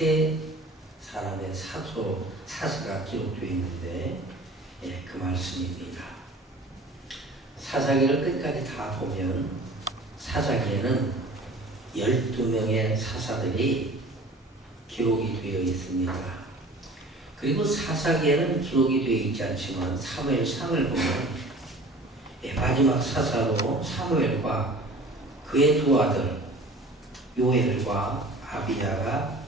세 사람의 사사가 기록되어 있는데 그 말씀입니다. 사사기를 끝까지 다 보면 사사기에는 12명의 사사들이 기록이 되어 있습니다. 그리고 사사기에는 기록이 되어 있지 않지만 사무엘상을 보면 마지막 사사로 사무엘과 그의 두 아들 요엘과 아비야가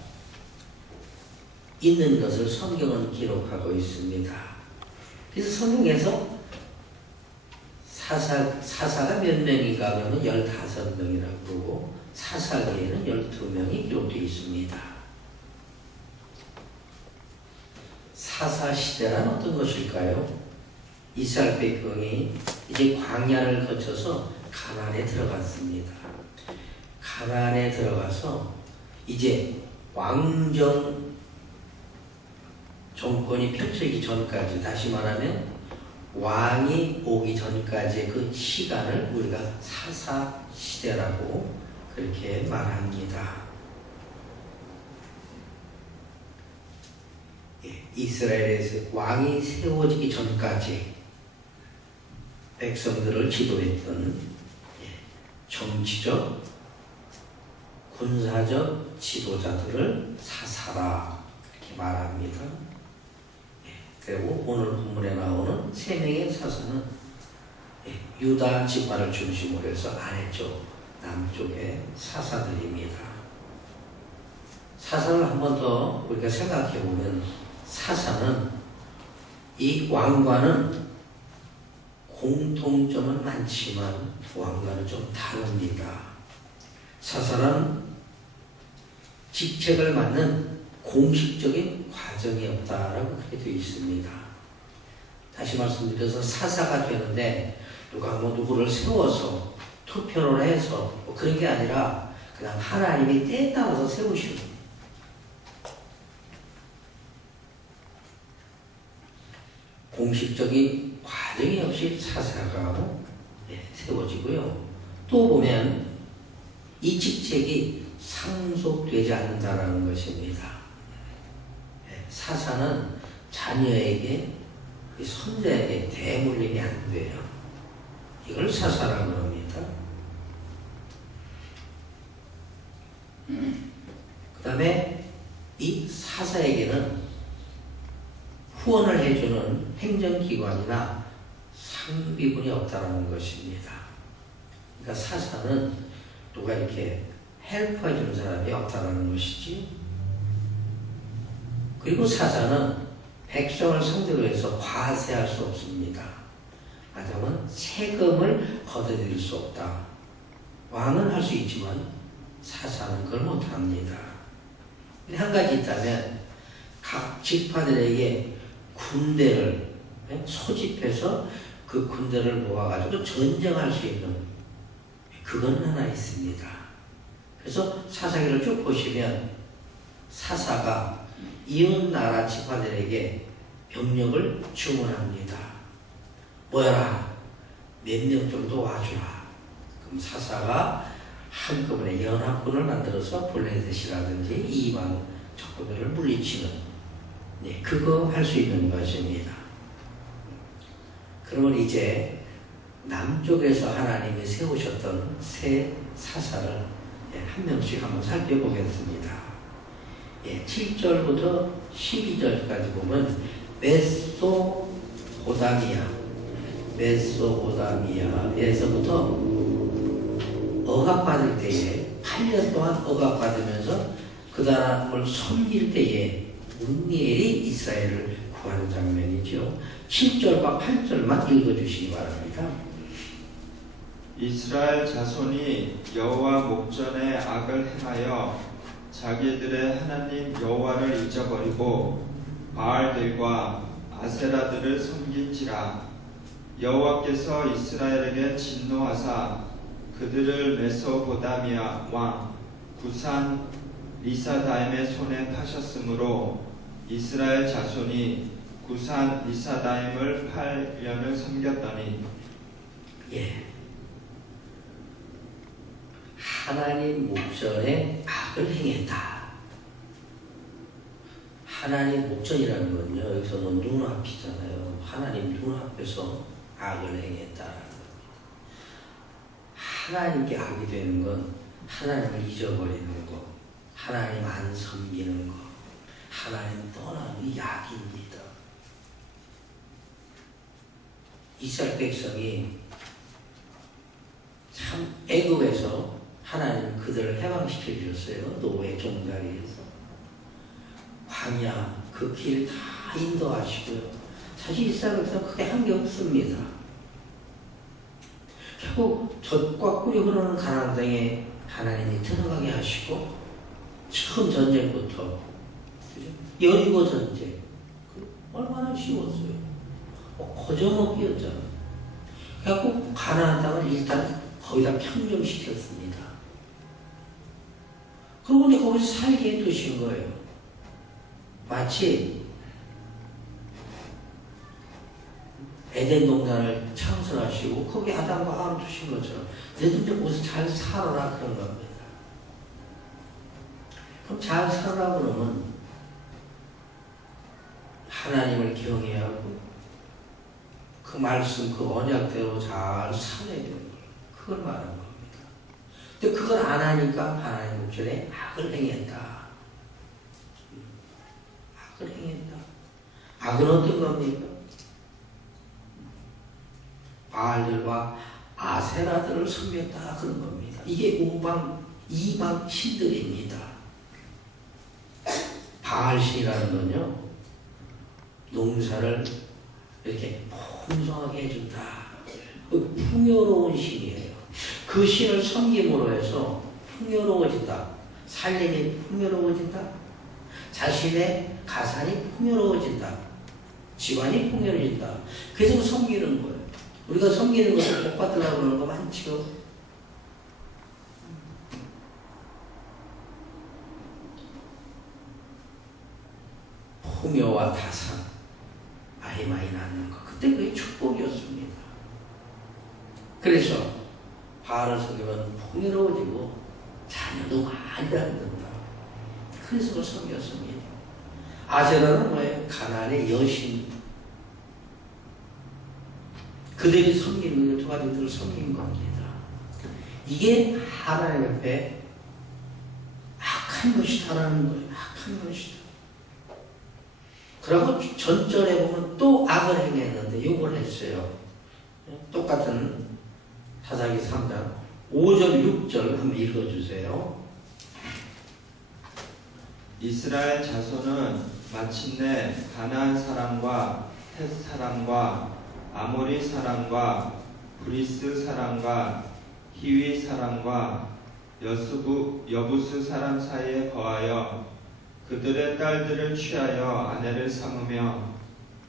있는 것을 성경은 기록하고 있습니다. 그래서 성경에서 사사가 몇 명인가 그러면 15명이라고 그러고 사사기에는 12명이 기록되어 있습니다. 사사 시대란 어떤 것일까요? 이스라엘 백성이 이제 광야를 거쳐서 가나안에 들어갔습니다. 가나안에 들어가서 이제 왕정 정권이 펼쳐지기 전까지, 다시 말하면 왕이 오기 전까지의 그 시간을 우리가 사사 시대라고 그렇게 말합니다. 이스라엘에서 왕이 세워지기 전까지 백성들을 지도했던 정치적, 군사적 지도자들을 사사라 이렇게 말합니다. 그리고 오늘 본문에 나오는 3명의 사사는 유다 지파를 중심으로 해서 아래쪽, 남쪽의 사사들입니다. 사사를 한 번 더 우리가 생각해 보면 사사는 이 왕과는 공통점은 많지만 왕과는 좀 다릅니다. 사사는 직책을 맡는 공식적인 과정이 없다라고 그렇게 되어 있습니다. 다시 말씀드려서 사사가 되는데 누가 누구를 세워서 투표를 해서 그런 게 아니라 그냥 하나님이 때에 따라서 세우시고 공식적인 과정이 없이 사사가 세워지고요. 또 보면 이 직책이 상속되지 않는다는 것입니다. 사사는 자녀에게, 손자에게 대물림이 안 돼요. 이걸 사사라고 합니다. 그 다음에 이 사사에게는 후원을 해주는 행정기관이나 상비군이 없다는 것입니다. 그러니까 사사는 누가 이렇게 헬퍼해주는 사람이 없다는 것이지. 그리고 사사는 백성을 상대로 해서 과세할 수 없습니다. 말하자면 세금을 걷어들일 수 없다. 왕은 할 수 있지만 사사는 그걸 못합니다. 한 가지 있다면 각 지파들에게 군대를 소집해서 그 군대를 모아가지고 전쟁할 수 있는 그건 하나 있습니다. 그래서 사사기를 쭉 보시면 사사가 이웃 나라 지파들에게 병력을 주문합니다. 모여라, 몇 명 정도 와주라. 그럼 사사가 한꺼번에 연합군을 만들어서 블레셋이라든지 이방 적군들을 물리치는 그거 할 수 있는 것입니다. 그러면 이제 남쪽에서 하나님이 세우셨던 세 사사를 한 명씩 한번 살펴보겠습니다. 7절부터 12절까지 보면 메소포타미아에서부터 억압받을 때에 8년 동안 억압받으면서 그 사람을 섬길 때에 문니엘이 이스라엘을 구하는 장면이죠. 7절과 8절만 읽어주시기 바랍니다. 이스라엘 자손이 여호와 목전에 악을 행하여 자기들의 하나님 여호와를 잊어버리고 바알들과 아세라들을 섬긴지라. 여호와께서 이스라엘에게 진노하사 그들을 메소포타미아 왕 구산 리사다임의 손에 파셨으므로 이스라엘 자손이 구산 리사다임을 8년을 섬겼더니 하나님 목전에 악을 행했다. 하나님 목전이라는 건요, 여기서는 눈앞이잖아요. 하나님 눈앞에서 악을 행했다라는 겁니다. 하나님께 악이 되는 건 하나님을 잊어버리는 거, 하나님 안 섬기는 거, 하나님 떠나는 약입니다. 이스라엘 백성이 참 애굽에서 하나님 그들을 해방시켜 주셨어요. 노예 종자리에서. 광야 그 길 다 인도하시고요. 사실 이스라엘 백성은 크게 한 게 없습니다. 결국 젖과 꿀이 흐르는 가나안 땅에 하나님이 들어가게 하시고 처음 전쟁부터 여리고 전쟁 얼마나 쉬웠어요. 거저먹기였잖아요. 그래갖고 가나안 땅을 일단 거기다 평정시켰습니다. 그러고 이제 거기서 살게 해두신 거예요. 마치 에덴 동산을 창설하시고 거기 아담과 하와 두신 것처럼 너희들 거기서 잘 살아라 그런 겁니다. 그럼 잘 살아라 그러면 하나님을 경외해야 하고 그 말씀 그 언약대로 잘 살아야 되는 거예요. 그걸 말하는 겁니다. 근데 그걸 안 하니까 하나님 목전에 악을 행했다. 악을 행했다. 악은 어떤 겁니까? 바알들과 아세라들을 섬겼다 그런 겁니다. 이게 이방 신들입니다. 바알신이라는 건요, 농사를 이렇게 풍성하게 해준다. 풍요로운 신이에요. 그 신을 섬김으로 해서 풍요로워진다. 살림이 풍요로워진다. 자신의 가산이 풍요로워진다. 집안이 풍요로워진다. 그래서 섬기는 거예요. 우리가 섬기는 것을 복 받으려고 그러는 거 많죠. 풍요와 다산, 아이 많이 낳는 것. 그때 그게 축복이었습니다. 그래서 바알을 섬기면 풍요로워지고 자녀도 많이 낳는다. 그래서 그걸 섬겼습니다. 아세라는 뭐예요? 가나안의 여신. 그들이 섬기는 두 가지들을 섬긴 겁니다. 이게 하나님 앞에 악한 것이다라는 거예요. 악한 것이다. 그리고 전절에 보면 또 악을 행했는데 욕을 했어요. 똑같은 사사기 3장 5절 6절 한번 읽어주세요. 이스라엘 자손은 마침내 가나안 사람과 헷 사람과 아모리 사람과 브리스 사람과 히위 사람과 여부스 사람 사이에 거하여 그들의 딸들을 취하여 아내를 삼으며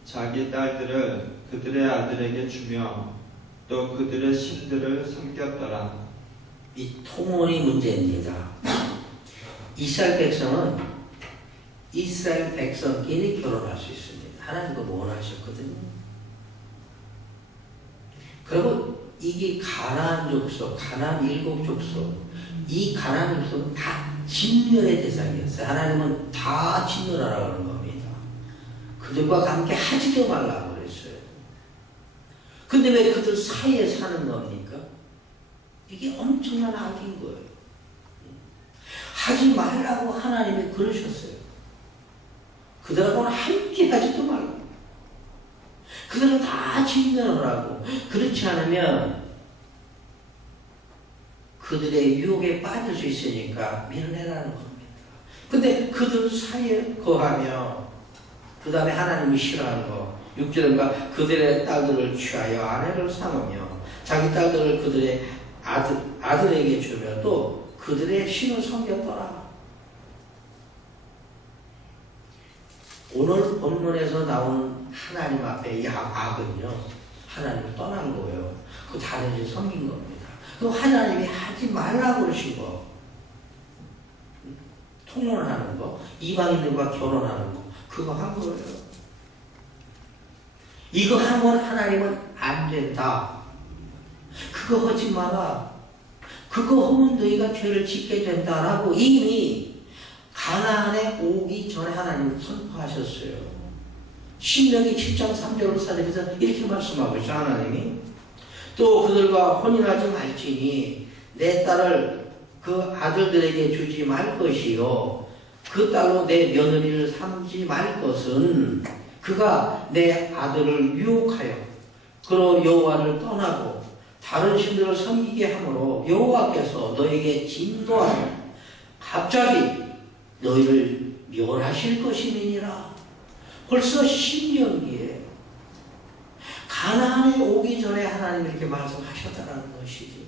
자기 딸들을 그들의 아들에게 주며 또 그들의 신들을 섬겼더라. 이 통혼이 문제입니다. 이스라엘 백성은 이스라엘 백성끼리 결혼할 수 있습니다. 하나님 그거 원하셨거든요. 그리고 이게 가나안 족속, 가나안 7족속, 이 가나안 족속은 다 진멸의 대상이었어요. 하나님은 다 진멸하라고 하는 겁니다. 그들과 함께 하지도 말라고 그랬어요. 근데 왜 그들 사이에 사는 겁니까? 이게 엄청난 악인 거예요. 하지 말라고 하나님이 그러셨어요. 그들하고는 함께 하지도 말라고. 그들은 다 진멸을 하고, 그렇지 않으면 그들의 유혹에 빠질 수 있으니까 밀어내라는 겁니다. 근데 그들 사이에 거하며, 그 다음에 하나님이 싫어하는 거, 6절인가 그들의 딸들을 취하여 아내를 삼으며 자기 딸들을 그들의 아들에게 주며 또 그들의 신을 섬겼더라. 오늘 본문에서 나온 하나님 앞에 악은요, 하나님을 떠난 거예요. 그 다른 일 섬긴 겁니다. 그 하나님이 하지 말라고 그러신 거, 통혼하는 거, 이방인들과 결혼하는 거, 그거 한 거예요. 이거 하면 하나님은 안 된다. 그거 하지 마라. 그거 하면 너희가 죄를 짓게 된다라고 이미 가나안에 오기 전에 하나님 선포하셨어요. 신명기 7장 3절을 사대면서 이렇게 말씀하고 있죠. 하나님이 또 그들과 혼인하지 말지니 내 딸을 그 아들들에게 주지 말 것이요 그 딸로 내 며느리를 삼지 말 것은 그가 내 아들을 유혹하여 그로 여호와를 떠나고 다른 신들을 섬기게 하므로 여호와께서 너에게 진노하여 갑자기 너희를 멸하실 것임이니라. 벌써 신명기에 가나안에 오기 전에 하나님이 이렇게 말씀하셨다는 것이지.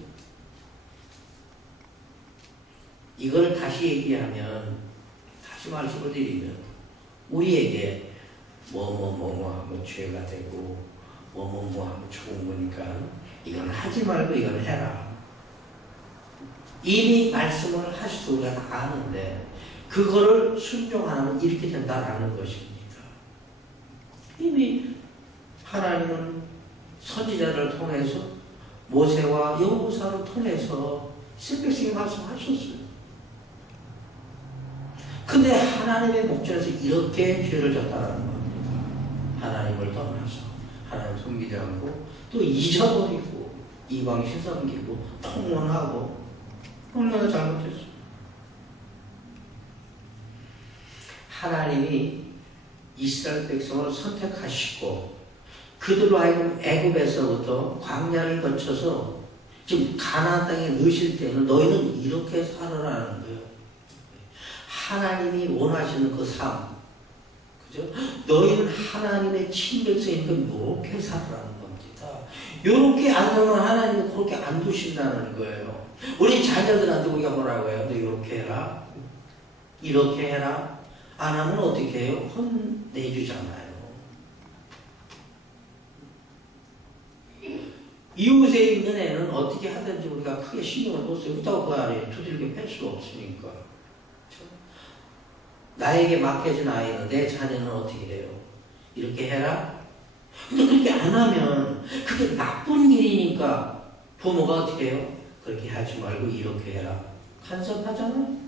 이걸 다시 얘기하면, 다시 말씀을 드리면 우리에게 뭐하면 죄가 되고 뭐하면 좋은 거니까 이건 하지 말고 이건 해라. 이미 말씀을 하셔서 우리가 다 아는데 그거를 순종 안 하면 이렇게 된다라는 것입니다. 이미 하나님은 선지자를 통해서 모세와 여호사를 통해서 새벽에 말씀하셨어요. 근데 하나님의 목전에서 이렇게 죄를 졌다는 겁니다. 하나님을 떠나서 하나님 섬기지 않고 또 잊어버리고 이방신 섬기고 통혼하고 얼마나 잘못했어요. 하나님이 이스라엘 백성을 선택하시고 그들로 하여금 애굽에서부터 광야를 거쳐서 지금 가나안 땅에 넣으실 때는 너희는 이렇게 살아라는 거예요. 하나님이 원하시는 그 삶, 그죠? 너희는 하나님의 친백성이니까 이렇게 살아라는 겁니다. 이렇게 안 하면 하나님은 그렇게 안 두신다는 거예요. 우리 자녀들한테 우리가 뭐라고 해요? 너 이렇게 해라, 이렇게 해라. 안 하면 어떻게 해요? 혼내주잖아요. 이웃에 있는 애는 어떻게 하든지 우리가 크게 신경을 못 써요. 그렇다고 그 안에 두들겨 팰 수가 없으니까. 그렇죠? 나에게 맡겨진 아이는, 내 자녀는 어떻게 해요? 이렇게 해라? 근데 그렇게 안 하면 그게 나쁜 일이니까 부모가 어떻게 해요? 그렇게 하지 말고 이렇게 해라. 간섭하잖아요.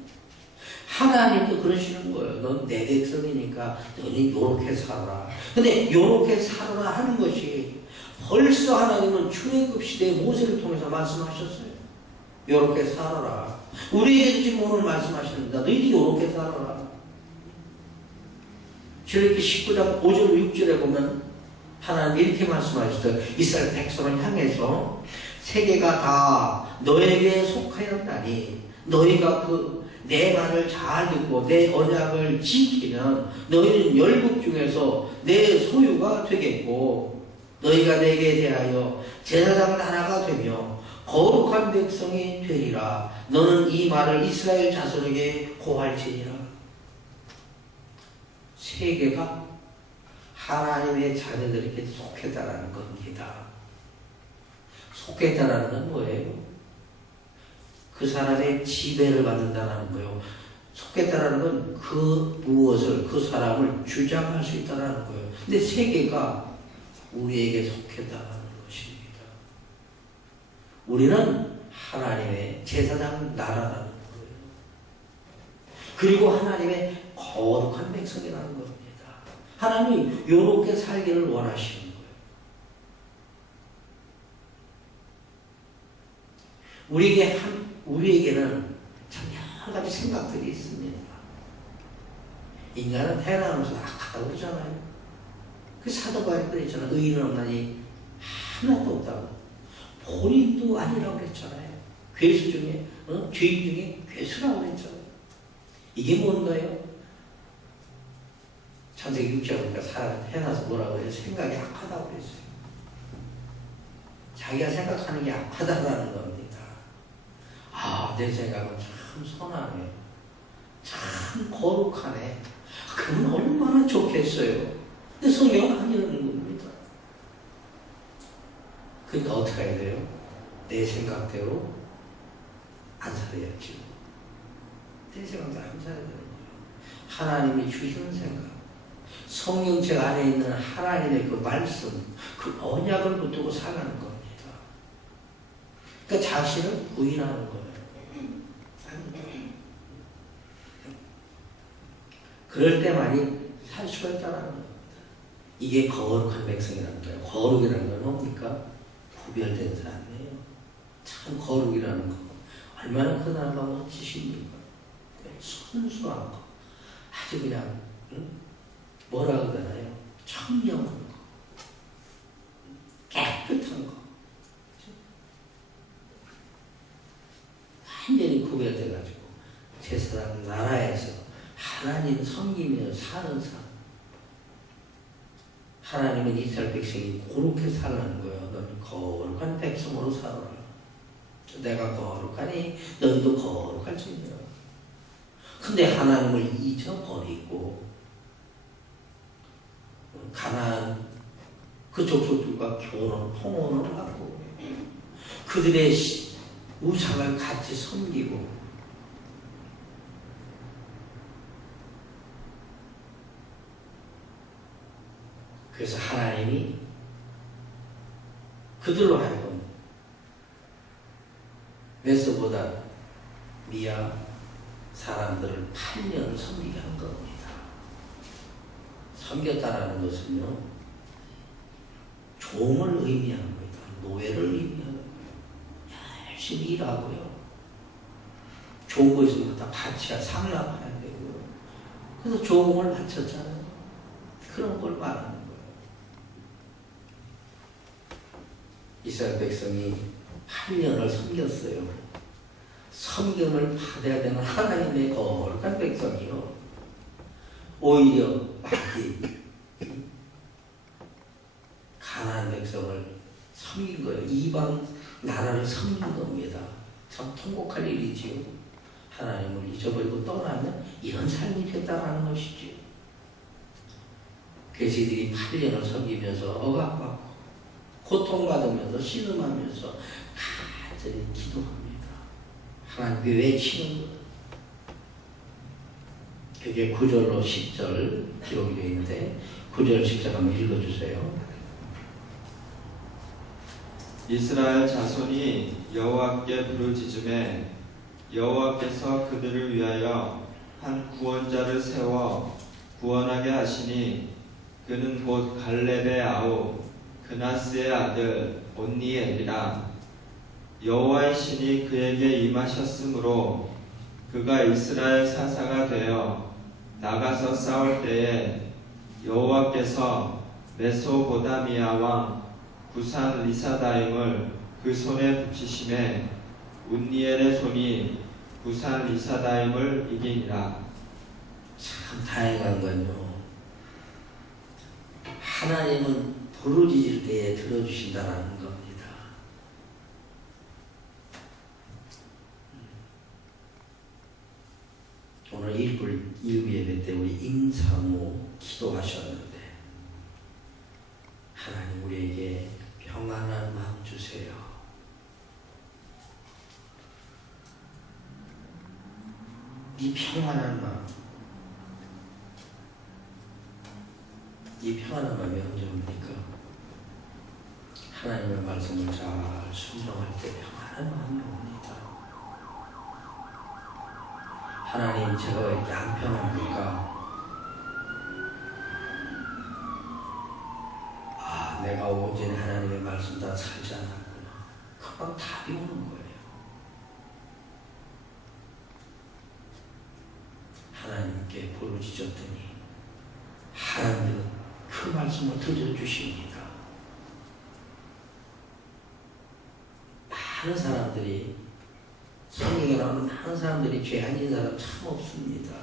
하나님도 그러시는 거예요. 넌 내 백성이니까 너는 이렇게 살아라. 근데 이렇게 살아라 하는 것이 벌써 하나님은 출애굽 시대에 모세를 통해서 말씀하셨어요. 이렇게 살아라. 우리에게도 지금 오늘 말씀하십니다. 너희들이 이렇게 살아라. 출애굽기 19장 5절 6절에 보면 하나님 이렇게 말씀하셨어요. 이스라엘 백성을 향해서 세계가 다 너에게 속하였다니 너희가 내 말을 잘 듣고 내 언약을 지키면 너희는 열국 중에서 내 소유가 되겠고 너희가 내게 대하여 제사장 나라가 되며 거룩한 백성이 되리라. 너는 이 말을 이스라엘 자손에게 고할지니라. 세계가 하나님의 자녀들에게 속했다라는 겁니다. 속했다라는 건 뭐예요? 그 사람의 지배를 받는다는 거예요. 속했다라는 건 그 무엇을, 그 사람을 주장할 수 있다는 거예요. 근데 세계가 우리에게 속했다는 것입니다. 우리는 하나님의 제사장 나라라는 거예요. 그리고 하나님의 거룩한 백성이라는 겁니다. 하나님이 이렇게 살기를 원하시는 거예요. 우리에게는 참 여러 가지 생각들이 있습니다. 인간은 태어나면서 악하다고 그러잖아요. 그 사도바울이 그랬잖아요. 의인은 없나니 하나도 없다고. 본인도 아니라고 그랬잖아요. 괴수 중에, 죄인 중에 괴수라고 그랬잖아요. 이게 뭔가요? 창세기 6장 보니까 사람 태어나서 뭐라고 해요? 생각이 악하다고 그랬어요. 자기가 생각하는 게 악하다라는 겁니다. 아, 내 생각은 참 선하네. 참 거룩하네. 그러면 얼마나 좋겠어요. 근데 성경은 아니라는 겁니다. 그러니까 어떻게 해야 돼요? 내 생각대로 안 살아야죠. 내 생각대로 안 살아야 되는 거예요. 하나님이 주시는 생각, 성령책 안에 있는 하나님의 그 말씀, 그 언약을 붙들고 살아가는 겁니다. 그러니까 자신을 부인하는 거예요. 그럴 때만이 살 수가 있다는 겁니다. 이게 거룩한 백성이라는 거예요. 거룩이라는 건 뭡니까? 구별된 사람이에요. 참 거룩이라는 거 얼마나 그 나라가 멋지십니까? 순수한 거, 아주 그냥 뭐라 그러나요? 청명한 거, 깨끗한 거, 완전히 구별돼가지고 제사장 나라에서 하나님 섬기며 사는 삶. 하나님은 이스라엘 백성이 그렇게 살라는 거예요. 너는 거룩한 백성으로 살아라. 내가 거룩하니 너희도 거룩할지니라. 근데 하나님을 잊어버리고 가나안 그 족속들과 통혼을 하고 그들의 우상을 같이 섬기고 그래서 하나님이 그들로 하여금 메소보다 미아 사람들을 8년을 섬기게 한 겁니다. 섬겼다라는 것은요, 종을 의미하는 겁니다. 노예를 의미하는 거예요. 열심히 일하고요. 좋은 거 있으면 다 바치야 상납해야 되고요. 그래서 종을 바쳤잖아요. 그런 걸 말하는 거예요. 이스라엘 백성이 8년을 섬겼어요. 섬김을 받아야 되는 하나님의 거룩한 백성이요. 오히려 마귀 가나안 백성을 섬긴 거예요. 이방 나라를 섬긴 겁니다. 참 통곡할 일이지요. 하나님을 잊어버리고 떠나면 이런 삶이 됐다라는 것이지요. 그래서 이들이 8년을 섬기면서 억압받고 고통받으면서 신음하면서 간절히 기도합니다. 하나님께 외치는 것. 그게 9절로 10절 기록이 되어 있는데 9절 10절 한번 읽어주세요. 이스라엘 자손이 여호와께 부르짖음에 여호와께서 그들을 위하여 한 구원자를 세워 구원하게 하시니 그는 곧 갈렙의 아우 그나스의 아들 온니엘이라. 여호와의 신이 그에게 임하셨으므로 그가 이스라엘 사사가 되어 나가서 싸울 때에 여호와께서 메소보다미아 왕 구산 리사다임을 그 손에 붙이심에 온니엘의 손이 구산 리사다임을 이기니라. 참 다행한 건요, 하나님은 부르짖을 때에 들어주신다는 겁니다. 오늘 일부 예배 때 우리 임상호 기도하셨는데 하나님 우리에게 평안한 마음 주세요. 이 평안한 마음, 이 평안한 마음이 언제 옵니까? 하나님의 말씀을 잘 순종할 때 평안한 마음이 옵니다. 하나님, 제가 왜 이렇게 안 평안합니까? 내가 온전히 하나님의 말씀 다 살지 않았구나. 금방 답이 오는 거예요. 하나님께 부르짖었더니 하나님은 그 말씀을 들려주십니다. 많은 사람들이, 성경에 나오는 많은 사람들이 죄 아닌 사람 참 없습니다.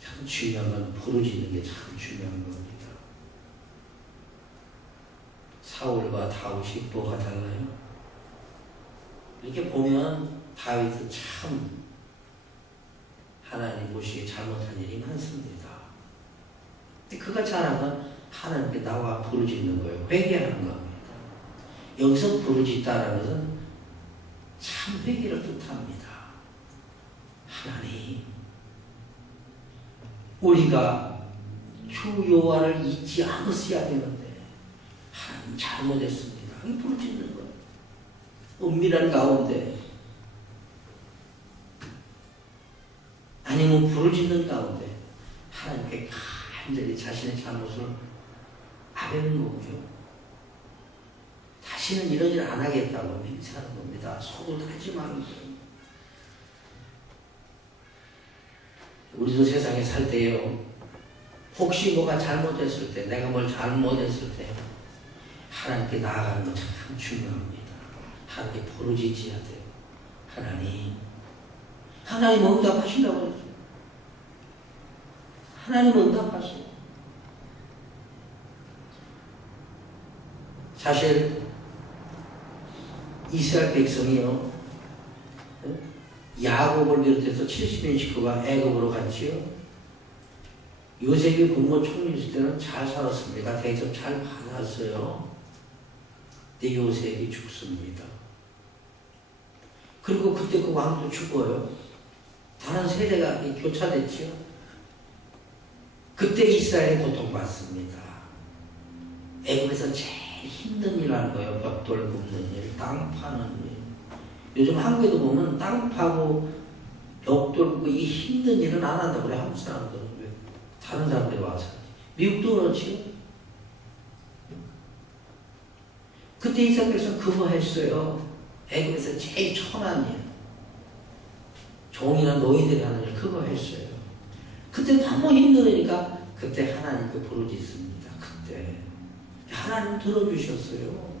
참 중요한 건 부르짖는 게 참 중요한 겁니다. 사울과 다윗이 뭐가 달라요? 이렇게 보면 다윗은 참 하나님 보시기에 잘못한 일이 많습니다. 근데 그가 잘한 건 하나님께 나와 부르짖는 거예요. 회개하는 겁니다. 여기서 부르짖다라는 것은 참 회개를 뜻합니다. 하나님, 우리가 주 여호와를 잊지 않았어야 되는데 하나님 잘못했습니다. 부르짖는 거예요. 은밀한 가운데 아니면 부르짖는 가운데 하나님께 간절히 자신의 잘못을 아뢰는 거고요. 다시는 이런 일 안 하겠다고 맹세하는 겁니다. 속을 다짐하는 거예요. 우리도 세상에 살 때요, 혹시 뭐가 잘못했을 때, 내가 뭘 잘못했을 때 하나님께 나아가는 거 참 중요합니다. 하나님께 부르짖어야 돼요. 하나님 응답하신다고 그랬어요. 하나님 응답하세요. 사실 이스라엘 백성이요, 야곱을 비롯해서 70인 식구가 애굽으로 갔지요. 요셉이 부모 총리였을 때는 잘 살았습니다. 대접 잘 받았어요. 근데 요셉이 죽습니다. 그리고 그때 그 왕도 죽어요. 다른 세대가 교차됐지요. 그때 이스라엘이 고통받습니다. 애굽에서 제일 힘든 일 하는 거예요. 벽돌 굽는 일, 땅 파는 일. 요즘 한국에도 보면 땅 파고 벽돌 굽고 이 힘든 일은 안 한다고 그래. 한국 사람들은. 왜? 다른 사람들이 와서. 미국도 그렇지. 그때 이스라엘에서 그거 했어요. 애굽에서 제일 천한 일. 종이나 노예들이 하는 일 그거 했어요. 그때 너무 힘들으니까 그때 하나님께 부르짖습니다. 그때 하나님 들어주셨어요.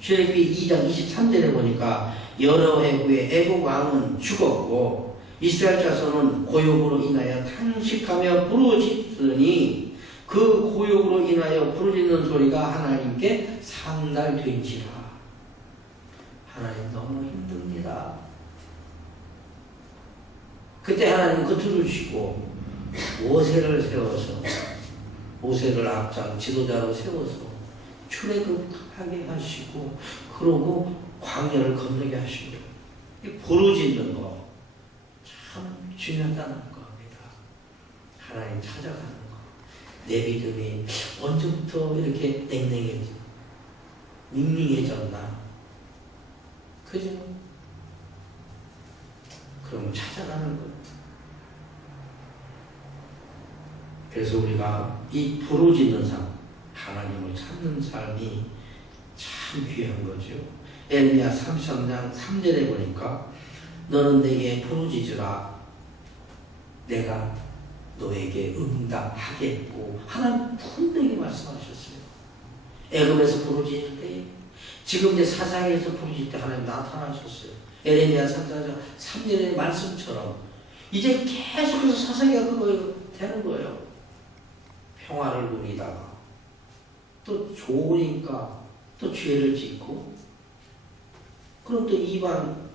출애굽기 2장 23절에 보니까 여러 해 후에 애굽 왕은 죽었고 이스라엘 자손은 고욕으로 인하여 탄식하며 부르짖더니 그 고욕으로 인하여 부르짖는 소리가 하나님께 상달된지라. 하나님 너무 힘듭니다. 그때 하나님 그 들으시고 모세를 세워서 모세를 앞장 지도자로 세워서 출애굽하게 하시고 그러고 광야를 건너게 하시고 부르짖는 거 참 중요하다는 겁니다. 하나님 찾아가는 거. 내 믿음이 언제부터 이렇게 닝닝해졌나? 그죠? 그럼 찾아가는 거예요. 그래서 우리가 이 부르짖는 삶, 하나님을 찾는 삶이 참 귀한 거죠. 에레미야 33장 3절에 보니까 너는 내게 부르짖으라 내가 너에게 응답하겠고 하나님 분명히 말씀하셨어요. 애굽에서 부르짖을 때 지금 이제 사상에서 부르짖을 때 하나님 나타나셨어요. 에레미야 3장 3절의 말씀처럼 이제 계속해서 사상이가 그거 되는 거예요. 평화를 누리다가 또 좋으니까 또 죄를 짓고 그럼 또 이방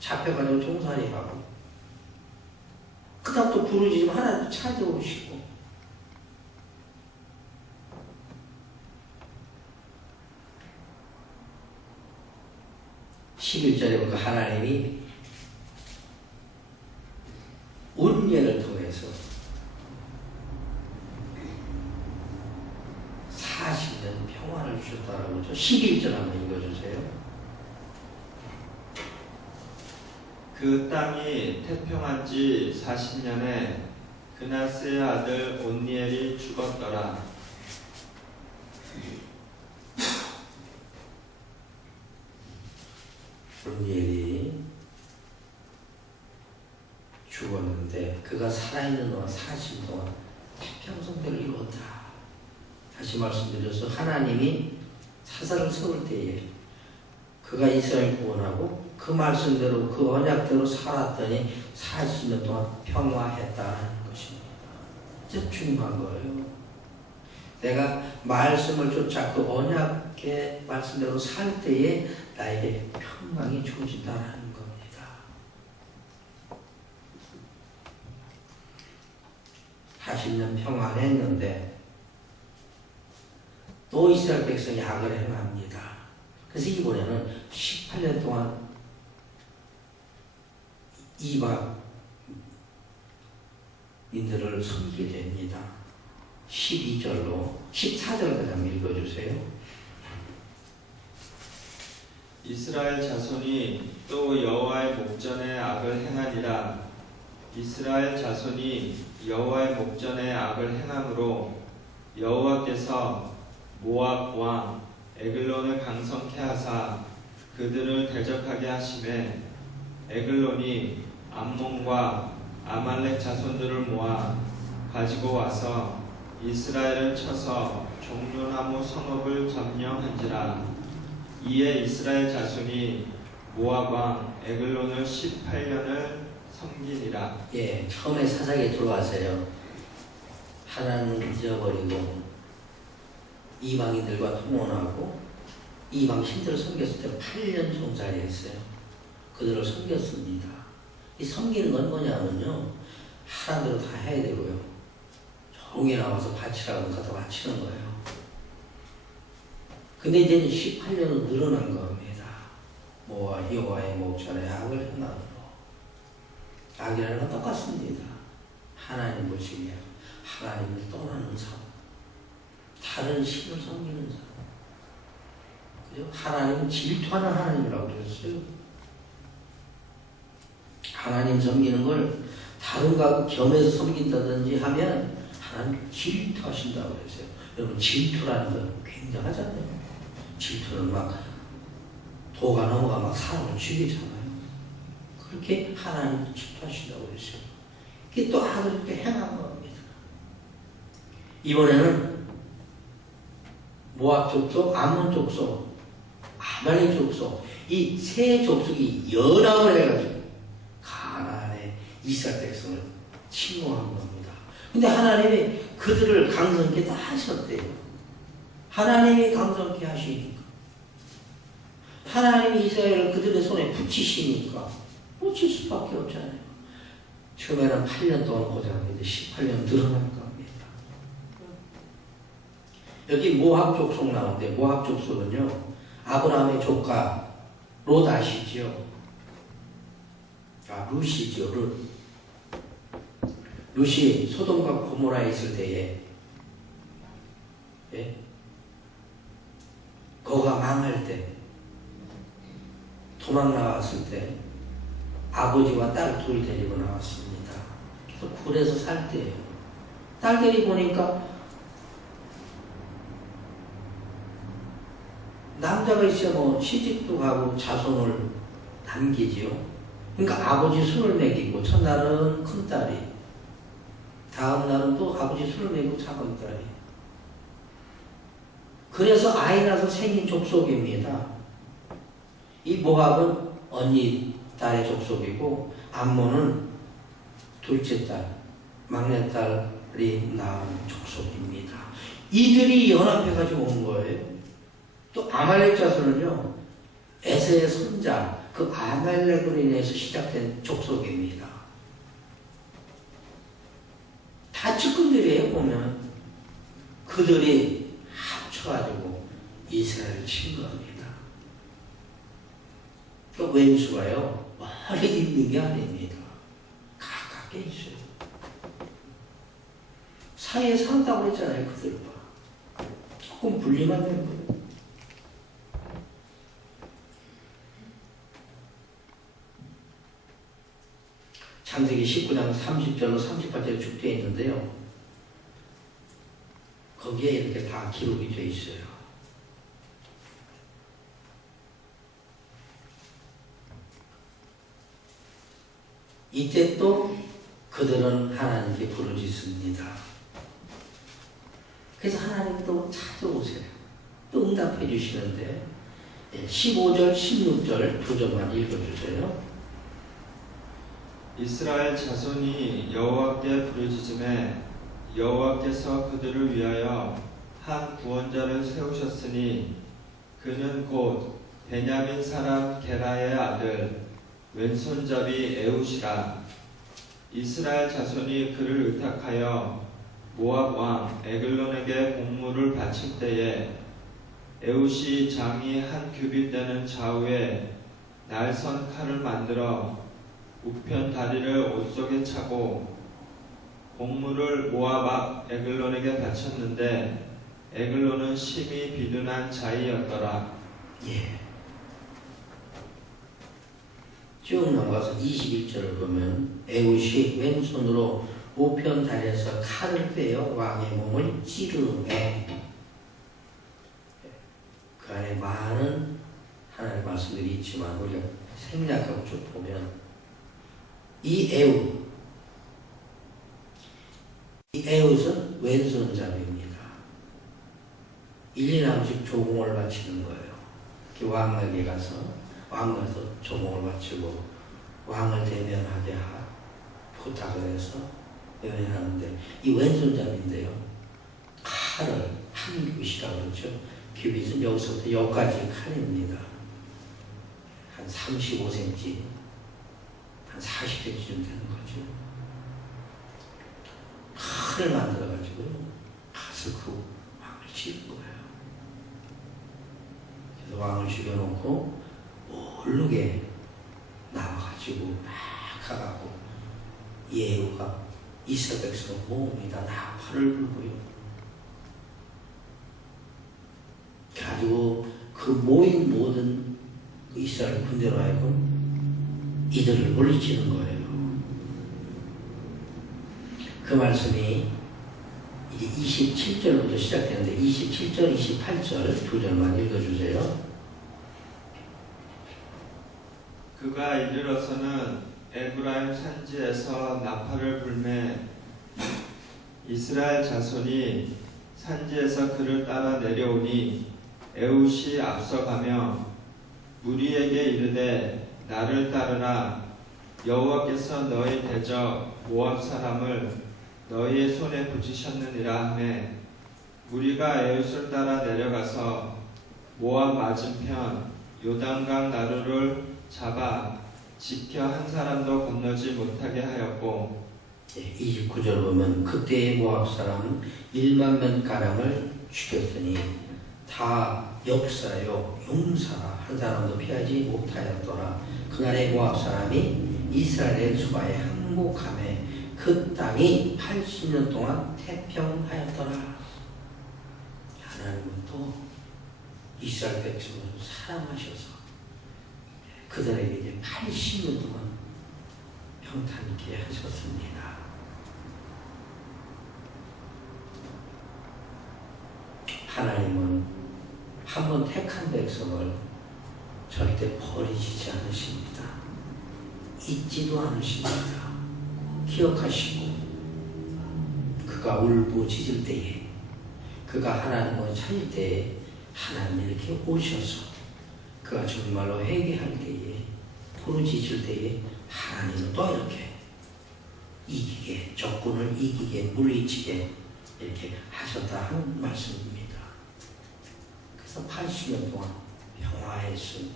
잡혀가지고 종살이하고 그 다음 또 부르짖으면 하나님 찾아오시고 11절에 보니까 하나님이 온례를 통해서 40년 평화를 주셨다라고 그러죠. 11절 한번 읽어주세요. 그 땅이 태평한 지 40년에 그나스의 아들 온니엘이 죽었더라. 온니엘이 죽었는데 그가 살아있는 동안 40년 동안 태평성대를 이루었다. 다시 말씀드려서 하나님이 사사를 세울 때에 그가 이스라엘 구원하고 그 말씀대로 그 언약대로 살았더니 40년 동안 평화했다는 것입니다. 진짜 중요한 거예요. 내가 말씀을 쫓아 그 언약의 말씀대로 살 때에 나에게 평강이 주어진다는 겁니다. 40년 평안했는데 또 이스라엘 백성이 악을 행합니다. 그래서 이번에는 18년 동안 이방인들을 섬기게 됩니다. 12절로 14절까지 한번 읽어주세요. 이스라엘 자손이 또 여호와의 목전에 악을 행하니라. 이스라엘 자손이 여호와의 목전에 악을 행함으로 여호와께서 모압 왕 에글론을 강성케 하사 그들을 대적하게 하심에 에글론이 암몬과 아말렉 자손들을 모아 가지고 와서 이스라엘을 쳐서 종려나무 성읍을 점령한지라. 이에 이스라엘 자손이 모압 왕 에글론을 18년을 섬기니라. 예, 처음에 사사기에 들어와서요. 하나님을 잊어버리고 이방인들과 통혼하고 이방 신들을 섬겼을 때 8년 종살이했어요. 그들을 섬겼습니다. 이 섬기는 건 뭐냐면요. 하나대로 다 해야 되고요. 종이 나와서 바치라고 갖다 바치는 거예요. 근데 이제는 18년은 늘어난 겁니다. 여호와의 목전에 악을 행함으로. 악이라는 건 똑같습니다. 하나님 보시기에 하나님을 떠나는 삶, 다른 신을 섬기는 삶. 그죠? 하나님은 질투하는 하나님이라고 그랬어요. 하나님 섬기는 걸 다른 거하고 겸해서 섬긴다든지 하면 하나님 질투하신다고 그랬어요. 여러분 질투라는 건 굉장하잖아요. 질투는 막 도가 넘어가 막 사람을 죽이잖아요. 그렇게 하나님도 질투하신다고 그랬어요. 그게 또 악을 이렇게 행한 겁니다. 이번에는 모압 족속, 암몬 족속, 아말렉 족속 이 세 족속이 연합을 해가지고 가나안의 이스라엘 백성을 침공한 겁니다. 근데 하나님이 그들을 강성케 다 하셨대요. 하나님이 강성케 하시니까 하나님이 이스라엘을 그들의 손에 붙이시니까 붙일 수밖에 없잖아요. 처음에는 8년 동안 고생했는데 18년 늘어날 겁니다. 여기 모압 족속 나오는데 모압 족속은요. 아브라함의 조카 롯 아시죠? 룻이죠. 룻이 소돔과 고모라에 있을 때에 예? 거가 망할 때 도망 나왔을 때 아버지와 딸 둘 데리고 나왔습니다. 그래서 굴에서 살 때예요. 딸들이 보니까 남자가 있어야 뭐 시집도 가고 자손을 남기지요. 그러니까 아버지 술을 먹이고 첫날은 큰딸이, 다음 날은 또 아버지 술을 먹이고 작은딸이. 그래서 아이 낳아서 생긴 족속입니다. 이 모압은 언니 딸의 족속이고 암몬은 둘째 딸, 막내 딸이 낳은 족속입니다. 이들이 연합해가지고 온 거예요. 또 아말렉 자손은요, 에서의 손자, 그 아말렉으로 인해서 시작된 족속입니다. 다 측근들이에요, 보면. 그들이 합쳐가지고 이스라엘을 친 겁니다. 그 왼수가요, 멀리 있는 게 아닙니다. 가깝게 있어요. 사이에 산다고 했잖아요, 그들과. 조금 분리만 된 거예요. 창세기 19장 30절로 38절에 쭉 되어 있는데요. 거기에 이렇게 다 기록이 되어 있어요. 이때 또 그들은 하나님께 부르짖습니다. 그래서 하나님도 찾아오세요. 또 응답해 주시는데 15절, 16절 두 절만 읽어주세요. 이스라엘 자손이 여호와께 부르짖음에 여호와께서 그들을 위하여 한 구원자를 세우셨으니 그는 곧 베냐민 사람 게라의 아들 왼손잡이 에웃이라. 이스라엘 자손이 그를 의탁하여 모압 왕 에글론에게 공물을 바칠 때에 에웃이 장이 한 규빗 되는 좌우에 날선 칼을 만들어 우편 다리를 옷 속에 차고 공물을 모압 앞 에글론에게 바쳤는데 에글론은 심히 비둔한 자이였더라. 예. 쭉 넘어가서 21절을 보면 에훗이 왼손으로 우편 다리에서 칼을 빼어 왕의 몸을 찌르매. 그 안에 많은 하나님의 말씀들이 있지만 우리가 생략하고 쭉 보면 이 에훗은 왼손잡이입니다. 1년 한 번씩 조공을 바치는 거예요. 왕에게 가서 조공을 바치고 왕을 대면하게 부탁을 해서 대면하는데 이 왼손잡이인데요. 칼을 한 규빗이라고 그러죠. 규빗은 여기서부터 여기까지 칼입니다. 한 35cm, 한 40cm쯤 되는 거죠. 칼을 만들어가지고 갓을 그 왕을 찌른 거예요. 그래서 왕을 죽여놓고 모르게 나와가지고 막 가가고 예후가 이스라엘 백성 모음이다 나팔을 불고요. 가지고 그 모인 모든 이스라엘 군대로 하여금 이들을 물리치는 거예요. 그 말씀이 이제 27절부터 시작되는데 27절, 28절 두 절만 읽어주세요. 그가 이르러서는 에브라임 산지에서 나팔을 불매 이스라엘 자손이 산지에서 그를 따라 내려오니 에훗이 앞서가며 무리에게 이르되 나를 따르라 여호와께서 너희 대적 모압 사람을 너희의 손에 붙이셨느니라 하매 무리가 에훗을 따라 내려가서 모압 맞은편 요단강 나루를 잡아 지켜 한 사람도 건너지 못하게 하였고 29절 보면 그때의 모압 사람 1만 명가량을 죽였으니 다 역사요 용사라 한 사람도 피하지 못하였더라. 그날의 모압 사람이 이스라엘의 수바에 항복하며 그 땅이 80년 동안 태평하였더라. 하나님은 또 이스라엘 백성을 사랑하셔서 그들에게 이제 80년 동안 평탄케 하셨습니다. 하나님은 한번 택한 백성을 절대 버리시지 않으십니다. 잊지도 않으십니다. 기억하시고 그가 울부짖을 때에 그가 하나님을 찾을 때에 하나님이 이렇게 오셔서 그가 정말로 회개할 때에 부르짖을 때에 하나님은 또 이렇게 이기게 적군을 이기게 물리치게 이렇게 하셨다 하는 말씀입니다. 그래서 80년 동안 평화했습니다.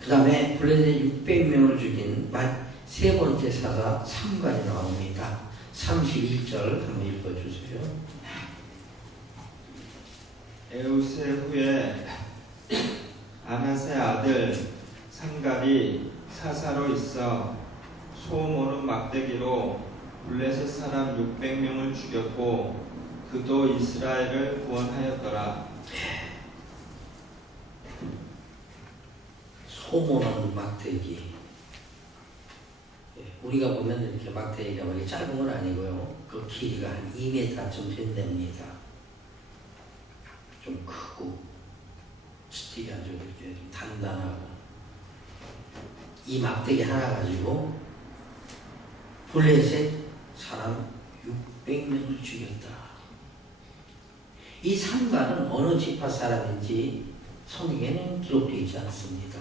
그 다음에 블레셋 600명을 죽인 세 번째 사사 삼관이 나옵니다. 31절 한번 읽어주세요. 에훗의 후에 아나세 아들 삼갈이 사사로 있어 소음 오는 막대기로 블레셋 사람 600명을 죽였고 그도 이스라엘을 구원하였더라. 소모는 막대기. 우리가 보면 이렇게 막대기가 뭐 짧은 건 아니고요. 그 길이가 한 2m쯤 된답니다. 좀 크고 스틱이 아주 이렇게 좀 단단하고 이 막대기 하나 가지고 블레셋 사람 600명을 죽였다. 이 삼가는 어느 지파 사람인지 성경에는 기록되어 있지 않습니다.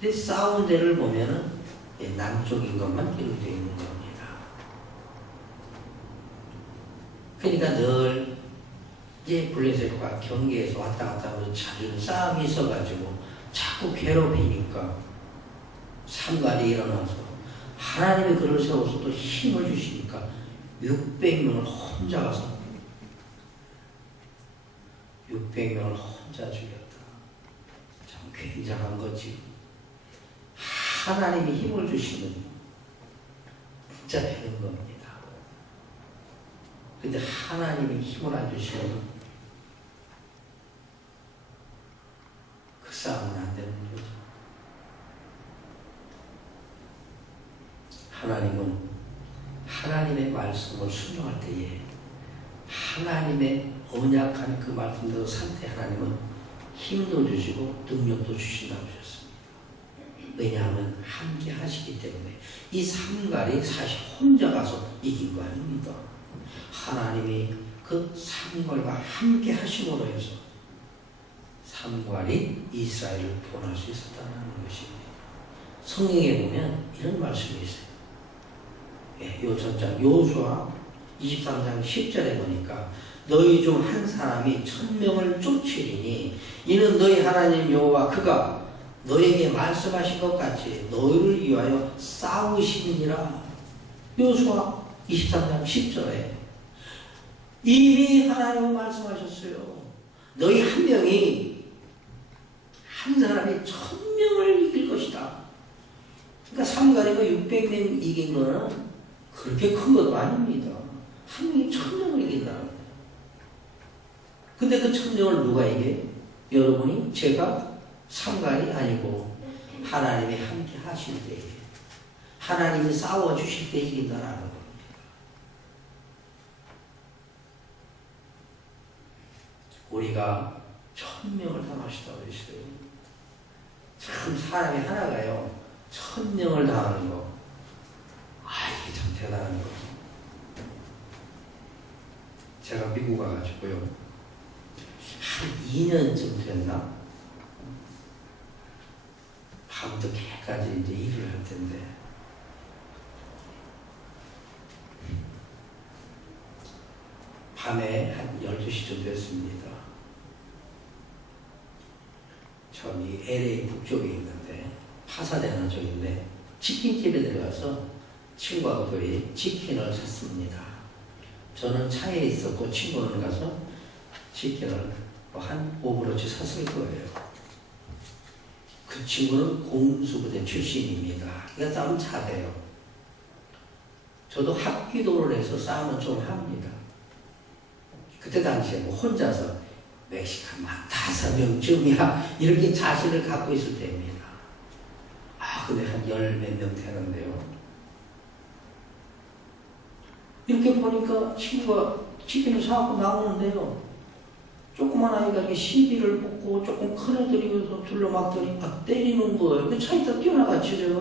근데 싸운 데를 보면은 남쪽인 것만 기록되어 있는 겁니다. 그러니까 늘 이제 블레셋과 경계에서 왔다 갔다 하면서 자주 싸움이 있어가지고 자꾸 괴롭히니까 삼갈이 일어나서 하나님이 그를 세워서 또 힘을 주시니까 600명을 혼자 가서 600명을 혼자 죽였다. 참 굉장한 거지. 하나님이 힘을 주시면 진짜 되는 겁니다. 근데 하나님이 힘을 안 주시면 싸우면 안 되는 거죠. 하나님은 하나님의 말씀을 순종할 때에 하나님의 언약한 그 말씀대로 살 때 하나님은 힘도 주시고 능력도 주신다고 하셨습니다. 왜냐하면 함께 하시기 때문에. 이 삼갈이 사실 혼자 가서 이긴 거 아닙니다. 하나님이 그 삼갈과 함께 하심으로 해서 삼갈이 이스라엘을 구원할 수 있었다는 것입니다. 성경에 보면 이런 말씀이 있어요. 요 전장 여호수아 23장 10절에 보니까 너희 중 한 사람이 1000명을 쫓으리니 이는 너희 하나님 여호와 그가 너에게 말씀하신 것 같이 너희를 위하여 싸우시니라. 여호수아 23장 10절에 이미 하나님은 말씀하셨어요. 너희 한 명이 한 사람이 1000명을 이길 것이다. 그러니까 삼가리가 600명 이긴 거는 그렇게 큰 것도 아닙니다. 한 명이 1000명을 이긴다는 거예요. 근데 그 1000명을 누가 이겨요? 여러분이 제가 삼갈이 아니고 하나님이 함께 하실 때에 하나님이 싸워주실 때 이긴다라는 겁니다. 우리가 1000명을 당하시다고 그랬어요. 참 사람이 하나가요 1000명을 당하는 거 이게 참 대단한 거죠. 제가 미국 가가지고요 한 2년쯤 됐나? 밤부터 개까지 이제 일을 할 텐데 밤에 한 12시쯤 됐습니다. 저기 LA 북쪽에 있는데 파사데나 쪽인데 치킨집에 들어가서 친구하고들이 치킨을 샀습니다. 저는 차에 있었고 친구는 가서 치킨을 한 5브로치 샀을 거예요. 그 친구는 공수부대 출신입니다. 그러니까 싸움 잘해요. 저도 합기도를 해서 싸움은 좀 합니다. 그때 당시에 뭐 혼자서 멕시칸만 5명쯤이야 이렇게 자신을 갖고 있을 때입니다. 근데 한 10몇 명 되는데요. 이렇게 보니까 친구가 치킨을 사갖고 나오는데요. 조그만 아이가 이렇게 시비를 붙고 조금 큰 애들이 그래서 둘러막더니 때리는 거예요. 그 차에다 뛰어나갔죠, 제가.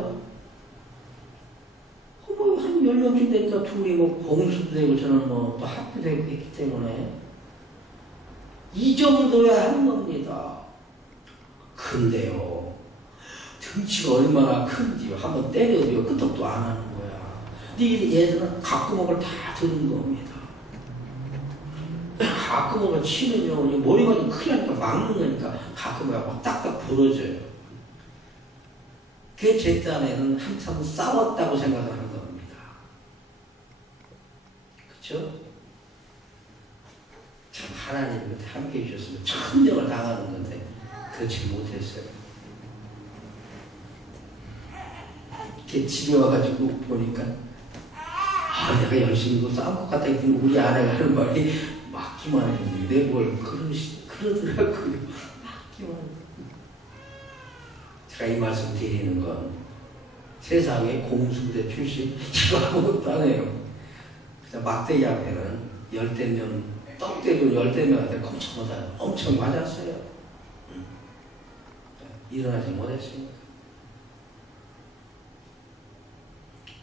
뭐 한 10명쯤 되니까 둘이 뭐 공수도 되고 저는 뭐 또 학교도 되고 했기 때문에 이 정도야 하는 겁니다. 근데요, 등치가 얼마나 큰지 한번 때려도요, 끄떡도 안 하는 거야. 근데 얘들은 가꾸먹을 다 드는 겁니다. 가꾸먹을 치면요, 머리가 좀 크니까 막는 거니까 가꾸먹이 막 딱딱 부러져요. 그 제 딴에는 한참 싸웠다고 생각을 하는 겁니다. 그쵸? 참 하나님 함께 해주셨으면 1000명을 당하는 건데 그렇지 못했어요. 이렇게 집에 와가지고 보니까 내가 열심히 이거 싸운 것 같다 했더니 우리 아내가 하는 말이 맞기만 했는데 뭘 그러더라고요. 맞기만. 제가 이 말씀 드리는 건 세상에 공수부대 출신 이거 아무것도 안 해요. 그냥 막대기 앞에는 10대명 떡대고 10대명한테 엄청 맞았어요. 일어나지 못했습니다.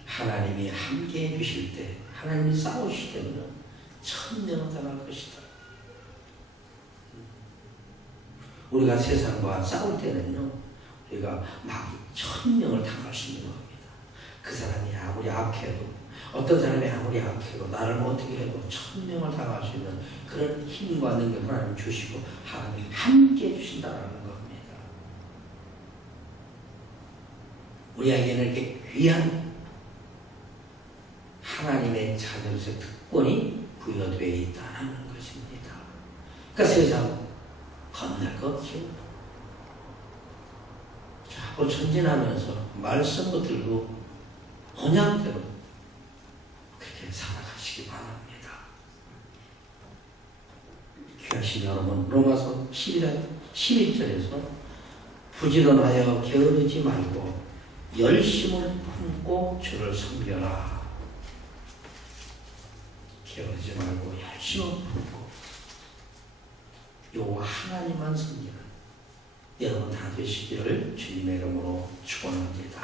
하나님이 함께 해주실 때, 하나님이 싸우실 때는 1000명은 당할 것이다. 우리가 세상과 싸울 때는요, 우리가 막 1000명을 당할 수 있는 겁니다. 그 사람이 아무리 악해도, 어떤 사람이 아무리 악해도, 나를 어떻게 해도 1000명을 당할 수 있는 그런 힘과 능력을 하나님 주시고, 하나님이 함께 해주신다는 겁니다. 우리에게는 이렇게 귀한 하나님의 자녀로서의 특권이 부여되어 있다는 것입니다. 그러니까 세상 겁날 거 없죠. 자꾸 전진하면서 말씀 붙들고 언약대로 그렇게 살아가시기 바랍니다. 귀하신 여러분, 로마서 11절에서 부지런하여 게으르지 말고 열심을 품고 주를 섬겨라. 게으르지 말고 열심을 품고 여호와 하나님만 섬기는 여러분 다 되시기를 주님의 이름으로 축원합니다.